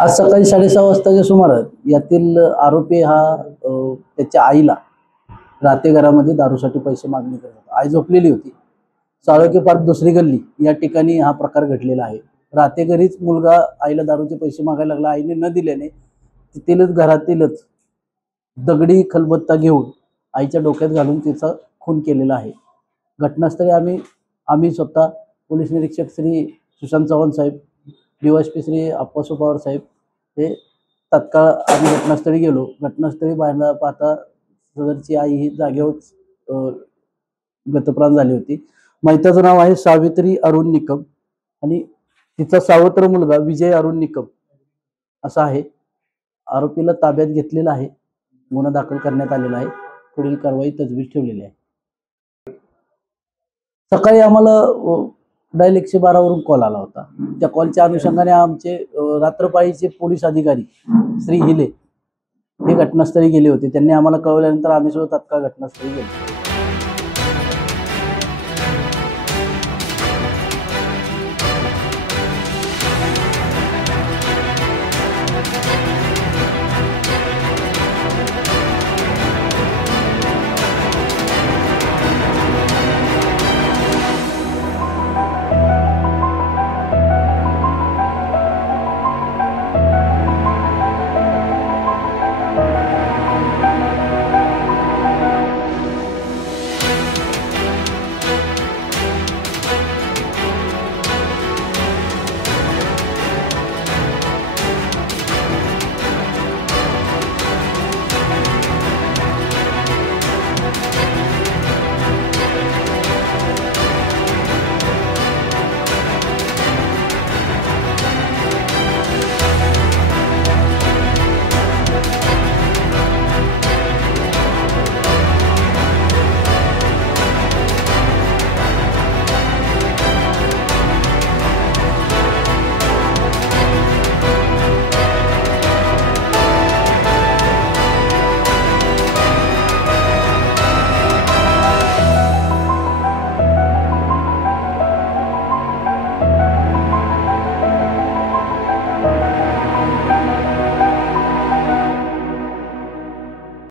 आज सकाळी 6:30 वाजताच्या सुमारास यातील आरोपी हा त्याच्या आईला राहते घरामध्ये दारूसाठी पैसे मागणी करत होता। आई झोपलेली होती। चाळके पार्क दुसरी गल्ली या ठिकाणी हा प्रकार घडलेला आहे। राहते घरीच मुलगा आईला दारूचे पैसे मागायला लागला। आईने न दिल्याने तिथेच घरातीलच दगडी खलबत्ता घेऊन आईच्या डोक्यात घालून तिचा खून केलेला आहे। घटनास्थळी आम्ही स्वतः पोलीस निरीक्षक श्री सुशांत चव्हाण साहेब, डीवायएसपी श्री अप्पासू पवार साहेब हे तत्काळ आम्ही घटनास्थळी गेलो। घटनास्थळी पाहता सदरची आई ही जागेवर गतप्राण झाली होती। मैताचं नाव आहे सावित्री अरुण निकम आणि तिचा सावत्र मुलगा विजय अरुण निकम असा आहे। आरोपीला ताब्यात घेतलेला आहे। गुन्हा दाखल करण्यात आलेला आहे। पुढील कारवाई तजवीज ठेवलेली आहे। सकाळी आम्हाला डायल 112 वरून कॉल आला होता। त्या कॉलच्या अनुषंगाने आमचे रात्रपाळीचे पोलीस अधिकारी श्री हिले हे घटनास्थळी गेले होते। त्यांनी आम्हाला कळवल्यानंतर आम्ही सुद्धा तत्काळ घटनास्थळी गेलो।